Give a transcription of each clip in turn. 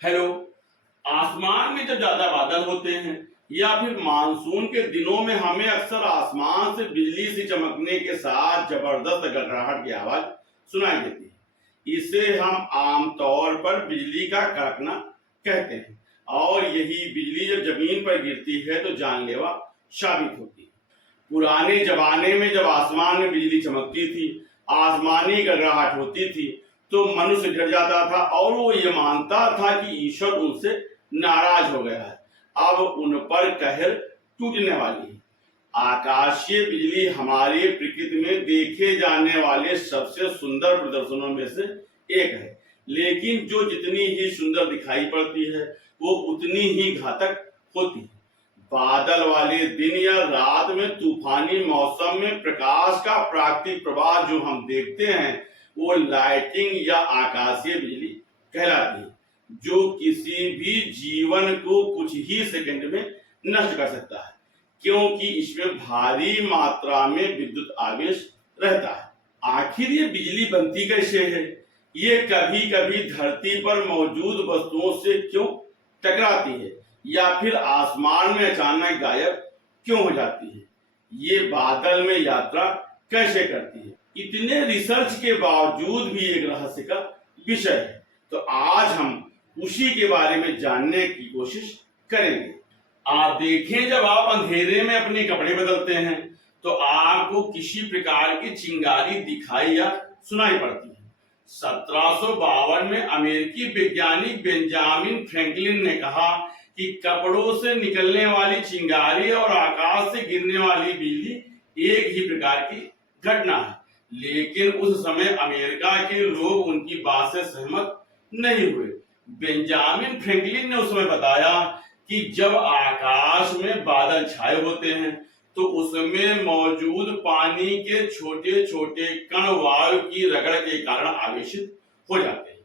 Hello. आसमान में जब ज्यादा बादल होते हैं या फिर मानसून के दिनों में हमें अक्सर आसमान से बिजली सी चमकने के साथ जबरदस्त गड़गड़ाहट की आवाज सुनाई देती है। इसे हम आमतौर पर बिजली का कड़कना कहते हैं और यही बिजली जब जमीन पर गिरती है तो जानलेवा साबित होती है। पुराने जमाने में जब आसमान में बिजली चमकती थी, आसमानी गड़गड़ाहट होती थी तो मनुष्य डर जाता था और वो ये मानता था कि ईश्वर उनसे नाराज हो गया है, अब उन पर कहर टूटने वाली है। आकाशीय बिजली हमारी प्रकृति में देखे जाने वाले सबसे सुंदर प्रदर्शनों में से एक है, लेकिन जो जितनी ही सुंदर दिखाई पड़ती है वो उतनी ही घातक होती है। बादल वाले दिन या रात में तूफानी मौसम में प्रकाश का प्राकृतिक प्रवाह जो हम देखते हैं वो लाइटिंग या आकाशीय बिजली कहलाती है, जो किसी भी जीवन को कुछ ही सेकंड में नष्ट कर सकता है, क्योंकि इसमें भारी मात्रा में विद्युत आवेश रहता है। आखिर ये बिजली बनती कैसे है? ये कभी कभी धरती पर मौजूद वस्तुओं से क्यों टकराती है या फिर आसमान में अचानक गायब क्यों हो जाती है? ये बादल में यात्रा कैसे करती है? इतने रिसर्च के बावजूद भी एक रहस्य का विषय है। तो आज हम उसी के बारे में जानने की कोशिश करेंगे। आप देखें, जब आप अंधेरे में अपने कपड़े बदलते हैं तो आपको किसी प्रकार की चिंगारी दिखाई या सुनाई पड़ती है। 1752 में अमेरिकी वैज्ञानिक बेंजामिन फ्रैंकलिन ने कहा कि कपड़ों से निकलने वाली चिंगारी और आकाश से गिरने वाली बिजली एक ही प्रकार की घटना है, लेकिन उस समय अमेरिका के लोग उनकी बात से सहमत नहीं हुए। बेंजामिन फ्रैंकलिन ने उस समय बताया कि जब आकाश में बादल छाए होते हैं तो उसमें मौजूद पानी के छोटे छोटे कण वायु की रगड़ के कारण आवेशित हो जाते हैं,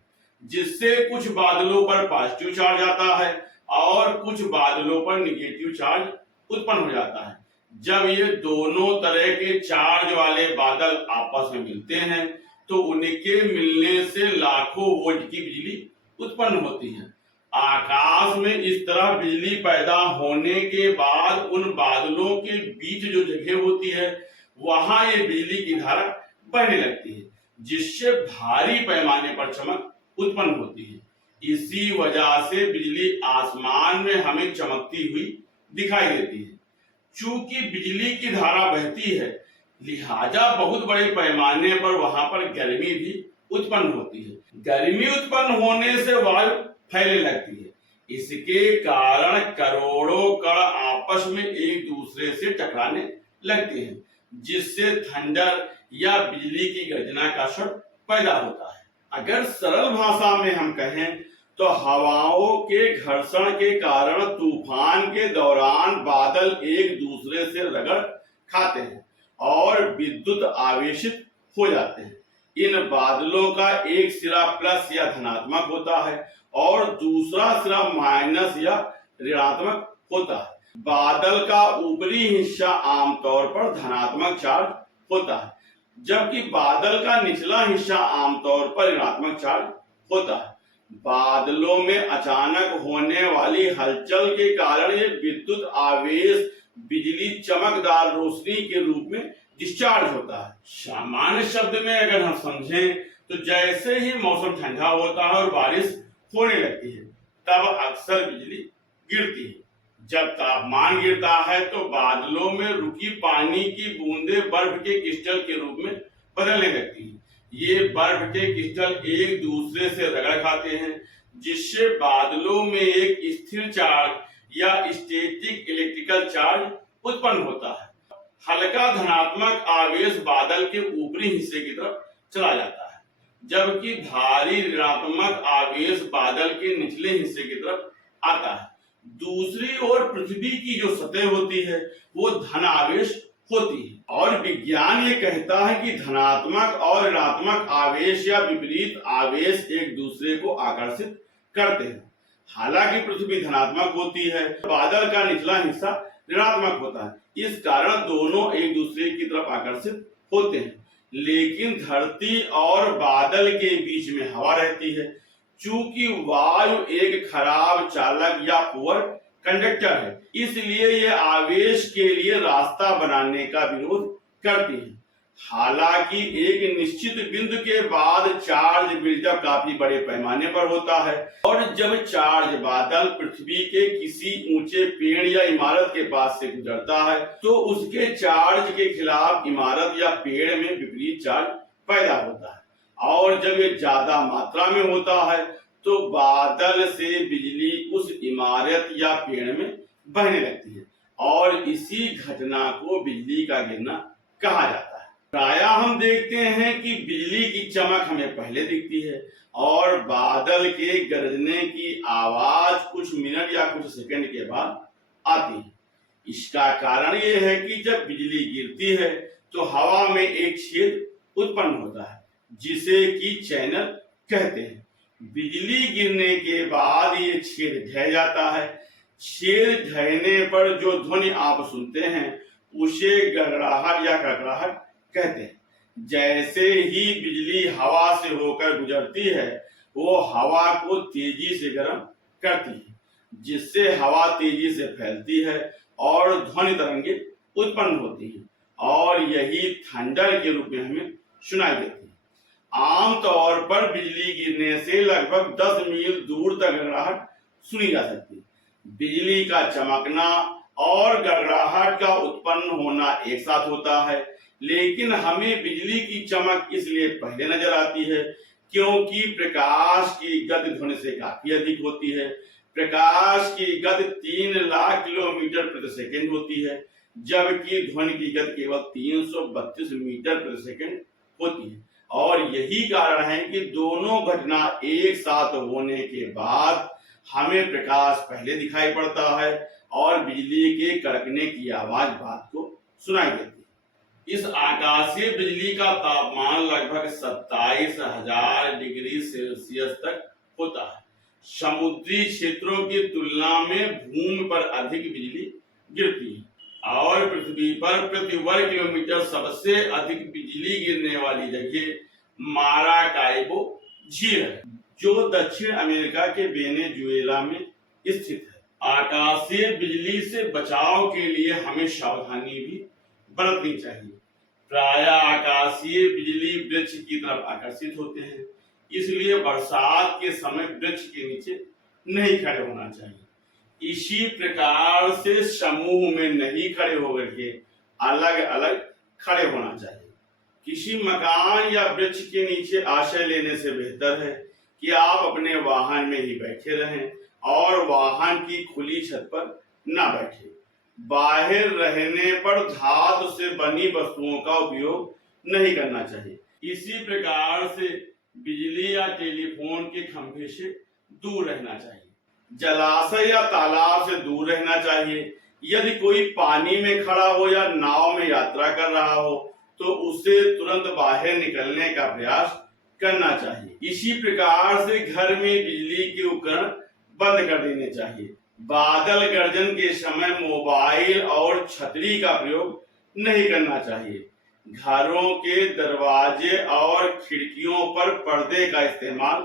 जिससे कुछ बादलों पर पॉजिटिव चार्ज आता है और कुछ बादलों पर निगेटिव चार्ज उत्पन्न हो जाता है। जब ये दोनों तरह के चार्ज वाले बादल आपस में मिलते हैं तो उनके मिलने से लाखों वोल्ट की बिजली उत्पन्न होती है। आकाश में इस तरह बिजली पैदा होने के बाद उन बादलों के बीच जो जगह होती है वहां ये बिजली की धारा बहने लगती है, जिससे भारी पैमाने पर चमक उत्पन्न होती है। इसी वजह से बिजली आसमान में हमें चमकती हुई दिखाई देती है। चूंकि बिजली की धारा बहती है, लिहाजा बहुत बड़े पैमाने पर वहां पर गर्मी भी उत्पन्न होती है। गर्मी उत्पन्न होने से वायु फैलने लगती है। इसके कारण करोड़ों कण आपस में एक दूसरे से टकराने लगते हैं, जिससे थंडर या बिजली की गर्जना का स्वर पैदा होता है। अगर सरल भाषा में हम कहें तो हवाओं के घर्षण के कारण तूफान के दौरान बादल एक दूसरे से रगड़ खाते हैं और विद्युत आवेशित हो जाते हैं। इन बादलों का एक सिरा प्लस या धनात्मक होता है और दूसरा सिरा माइनस या ऋणात्मक होता है। बादल का ऊपरी हिस्सा आमतौर पर धनात्मक चार्ज होता है, जबकि बादल का निचला हिस्सा आमतौर पर ऋणात्मक चार्ज होता है। बादलों में अचानक होने वाली हलचल के कारण ये विद्युत आवेश बिजली चमकदार रोशनी के रूप में डिस्चार्ज होता है। सामान्य शब्द में अगर हम समझें तो जैसे ही मौसम ठंडा होता है और बारिश होने लगती है तब अक्सर बिजली गिरती है। जब तापमान गिरता है तो बादलों में रुकी पानी की बूंदें बर्फ के क्रिस्टल के रूप में बदलने लगती है। ये बर्फ के क्रिस्टल एक दूसरे से रगड़ खाते हैं, जिससे बादलों में एक स्थिर चार्ज या स्टैटिक इलेक्ट्रिकल चार्ज उत्पन्न होता है। हल्का धनात्मक आवेश बादल के ऊपरी हिस्से की तरफ चला जाता है, जबकि भारी ऋणात्मक आवेश बादल के निचले हिस्से की तरफ आता है। दूसरी ओर पृथ्वी की जो सतह होती है वो धन आवेश होती है और विज्ञान ये कहता है कि धनात्मक और ऋणात्मक आवेश या विपरीत आवेश एक दूसरे को आकर्षित करते हैं। हालांकि पृथ्वी धनात्मक होती है, बादल का निचला हिस्सा ऋणात्मक होता है, इस कारण दोनों एक दूसरे की तरफ आकर्षित होते हैं। लेकिन धरती और बादल के बीच में हवा रहती है। चूंकि वायु एक खराब चालक या पुअर कंडक्टर है, इसलिए यह आवेश के लिए रास्ता बनाने का विरोध करती है। हालांकि एक निश्चित बिंदु के बाद चार्ज बिल्डअप काफी बड़े पैमाने पर होता है, और जब चार्ज बादल पृथ्वी के किसी ऊंचे पेड़ या इमारत के पास से गुजरता है तो उसके चार्ज के खिलाफ इमारत या पेड़ में विपरीत चार्ज पैदा होता है, और जब ये ज्यादा मात्रा में होता है तो बादल से बिजली उस इमारत या पेड़ में बहने लगती है, और इसी घटना को बिजली का गिरना कहा जाता है। प्रायः हम देखते हैं कि बिजली की चमक हमें पहले दिखती है और बादल के गरजने की आवाज कुछ मिनट या कुछ सेकंड के बाद आती है। इसका कारण यह है कि जब बिजली गिरती है तो हवा में एक छेद उत्पन्न होता है जिसे कि चैनल कहते हैं। बिजली गिरने के बाद ये छेद ढह जाता है। छेद ढहने पर जो ध्वनि आप सुनते हैं उसे गड़गड़ाहट या कड़कड़ाहट कहते हैं। जैसे ही बिजली हवा से होकर गुजरती है वो हवा को तेजी से गर्म करती है, जिससे हवा तेजी से फैलती है और ध्वनि तरंगे उत्पन्न होती हैं, और यही थंडर के रूप में हमें सुनाई देती है। आमतौर पर बिजली गिरने से लगभग 10 मील दूर तक गड़गड़ाहट सुनी जा सकती है। बिजली का चमकना और गड़गड़ाहट का उत्पन्न होना एक साथ होता है, लेकिन हमें बिजली की चमक इसलिए पहले नजर आती है क्योंकि प्रकाश की गति ध्वनि से काफी अधिक होती है। प्रकाश की गति 3 लाख किलोमीटर प्रति सेकंड होती है, जबकि ध्वनि की गति केवल 332 मीटर प्रति सेकंड होती है, और यही कारण है कि दोनों घटना एक साथ होने के बाद हमें प्रकाश पहले दिखाई पड़ता है और बिजली के कड़कने की आवाज बाद को सुनाई देती है। इस आकाशीय बिजली का तापमान लगभग 27,000 डिग्री सेल्सियस तक होता है। समुद्री क्षेत्रों की तुलना में भूमि पर अधिक बिजली गिरती है, और पृथ्वी पर प्रति वर्ग किलोमीटर सबसे अधिक बिजली गिरने वाली जगह माराकाइबो झील है, जो दक्षिण अमेरिका के वेनेजुएला में स्थित है। आकाशीय बिजली से बचाव के लिए हमें सावधानी भी बरतनी चाहिए। प्रायः आकाशीय बिजली वृक्ष की तरफ आकर्षित होते हैं, इसलिए बरसात के समय वृक्ष के नीचे नहीं खड़े होना चाहिए। इसी प्रकार से समूह में नहीं खड़े होकर के अलग अलग खड़े होना चाहिए। किसी मकान या वृक्ष के नीचे आश्रय लेने से बेहतर है कि आप अपने वाहन में ही बैठे रहें और वाहन की खुली छत पर न बैठें। बाहर रहने पर धातु से बनी वस्तुओं का उपयोग नहीं करना चाहिए। इसी प्रकार से बिजली या टेलीफोन के खंभे से दूर रहना चाहिए। जलाशय या तालाब से दूर रहना चाहिए। यदि कोई पानी में खड़ा हो या नाव में यात्रा कर रहा हो तो उसे तुरंत बाहर निकलने का प्रयास करना चाहिए। इसी प्रकार से घर में बिजली के उपकरण बंद कर देने चाहिए। बादल गर्जन के समय मोबाइल और छतरी का प्रयोग नहीं करना चाहिए। घरों के दरवाजे और खिड़कियों पर पर्दे का इस्तेमाल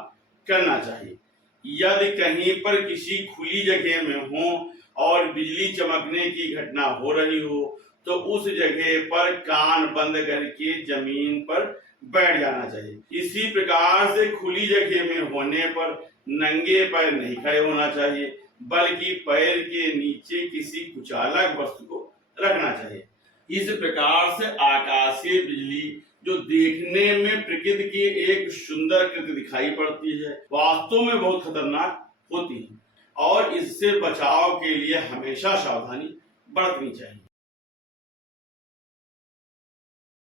करना चाहिए। यदि कहीं पर किसी खुली जगह में हो और बिजली चमकने की घटना हो रही हो तो उस जगह पर कान बंद करके जमीन पर बैठ जाना चाहिए। इसी प्रकार से खुली जगह में होने पर नंगे पैर नहीं खड़े होना चाहिए, बल्कि पैर के नीचे किसी कुचालक वस्तु को रखना चाहिए। इस प्रकार से आकाशीय बिजली जो देखने में प्रकृति की एक सुंदर कृति दिखाई पड़ती है, वास्तव में बहुत खतरनाक होती है, और इससे बचाव के लिए हमेशा सावधानी बरतनी चाहिए।